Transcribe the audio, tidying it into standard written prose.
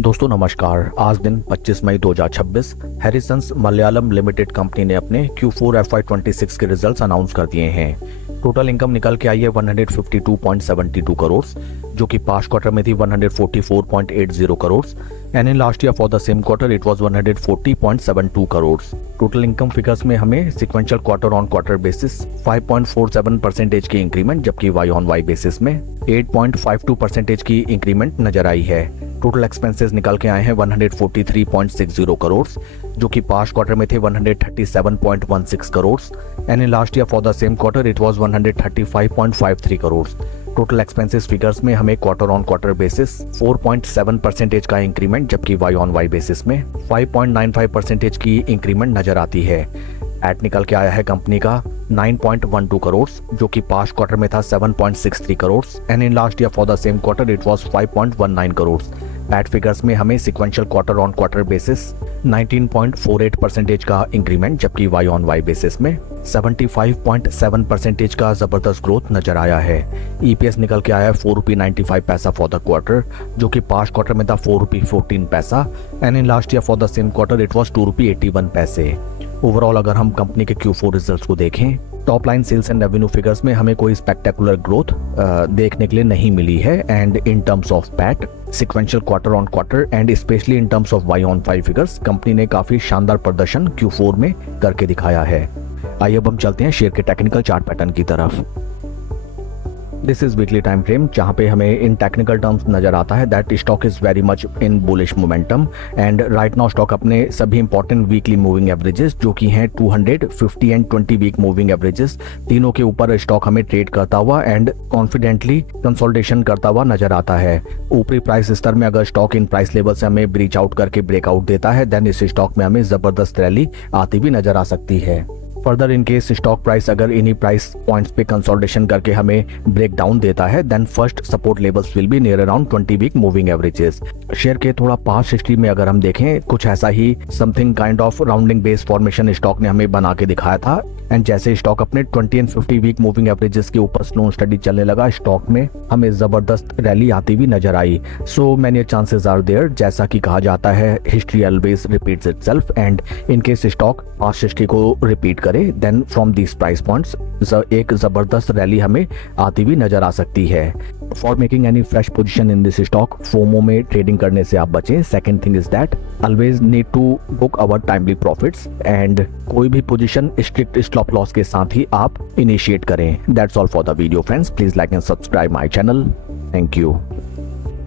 दोस्तों नमस्कार। आज दिन 25 मई 2026 हैरिसंस मलयालम लिमिटेड कंपनी ने अपने Q4 FY26 के रिजल्ट्स अनाउंस कर दिए हैं। टोटल इनकम निकल के आई है 152.72 करोड़, जो कि पास्ट क्वार्टर में थी 144.80 crore and in last year for the same quarter it was 140.72 crore. Total income figures में हमें sequential quarter on quarter basis 5.47% की इंक्रीमेंट, जबकि वाई ऑन वाई बेसिस में 8.52% की इंक्रीमेंट नजर आई है। टोटल एक्सपेंसेस निकल के आए हैं 143.60 करोड़, जो कि पास्ट क्वार्टर में थे 137.16 crore and in last year for the same quarter it was 135.53 crore. Total expenses figures में हमें क्वार्टर ऑन क्वार्टर बेसिस 4.7% का इंक्रीमेंट, जबकि वाई ऑन वाई बेसिस में 5.95% की इंक्रीमेंट नजर आती है। एट निकल के आया है कंपनी का 9.12 करोड़, जो कि पास्ट क्वार्टर में था 7.63 crore and in last year for the same quarter it was 5.19 crore. At figures में हमें sequential quarter on quarter basis 19.48% का इंक्रीमेंट, जबकि वाई ऑन वाई बेसिस में 75.7% का जबरदस्त ग्रोथ नजर आया है। ईपीएस निकल के आया है 4 रुपी 95 पैसा फॉर द क्वार्टर, जो कि पास्ट क्वार्टर में था 4 रुपी 14 पैसा and in last year for the same quarter it was 2 रुपी 81 पैसे। ओवरऑल अगर हम कंपनी के Q4 रिजल्ट्स को देखें, top line sales and revenue figures में हमें कोई स्पेक्टेकुलर ग्रोथ देखने के लिए नहीं मिली है and in terms of PAT, sequential quarter on quarter and specially in terms of Y on Y figures company ने काफी शानदार प्रदर्शन Q4 में करके दिखाया है। आइए अब हम चलते हैं शेयर के टेक्निकल चार्ट पैटर्न की तरफ। This is weekly time frame, जहां पे हमें इन टेक्निकल टर्म्स नजर आता है that stock is very much in bullish momentum and right now stock अपने सभी इंपॉर्टेंट वीकली मूविंग एवरेजेस, जो कि हैं 200, 50 एंड 20 वीक मूविंग एवरेजेस, तीनों के ऊपर स्टॉक हमें ट्रेड करता हुआ एंड कॉन्फिडेंटली कंसोलिडेशन करता हुआ नजर आता है। ऊपरी प्राइस स्तर में अगर स्टॉक इन प्राइस लेवल से हमें ब्रीच आउट करके ब्रेकआउट देता है देन इस स्टॉक में हमें जबरदस्त रैली आती भी नजर आ सकती है। Further in case stock price अगर इन्हीं प्राइस पॉइंट्स पे कंसोलिडेशन करके हमें ब्रेक डाउन देता है then first support levels will be near around 20 week moving averages. Share के थोड़ा पास्ट हिस्ट्री में अगर हम देखें, कुछ ऐसा ही something kind of rounding base formation stock ने हमें बना के दिखाया था एंड जैसे स्टॉक अपने 20 एंड 50 वीक मूविंग एवरेजेस के ऊपर स्लो स्टडी चलने लगा, स्टॉक में हमें जबरदस्त रैली आती हुई नजर आई। So many chances are there, जैसा कि कहा जाता है history always repeats itself and in case stock past history को रिपीट करे then from this price points एक जबरदस्त रैली हमें आती हुई नजर आ सकती है। For making any fresh position in this stock, FOMO में ट्रेडिंग करने से आप बचें। Second thing is that always need to book our timely profits and कोई भी पोजीशन स्ट्रिक्ट स्टॉप लॉस के साथ ही आप इनिशिएट करें। That's all for the video friends, please like and subscribe my channel. Thank you.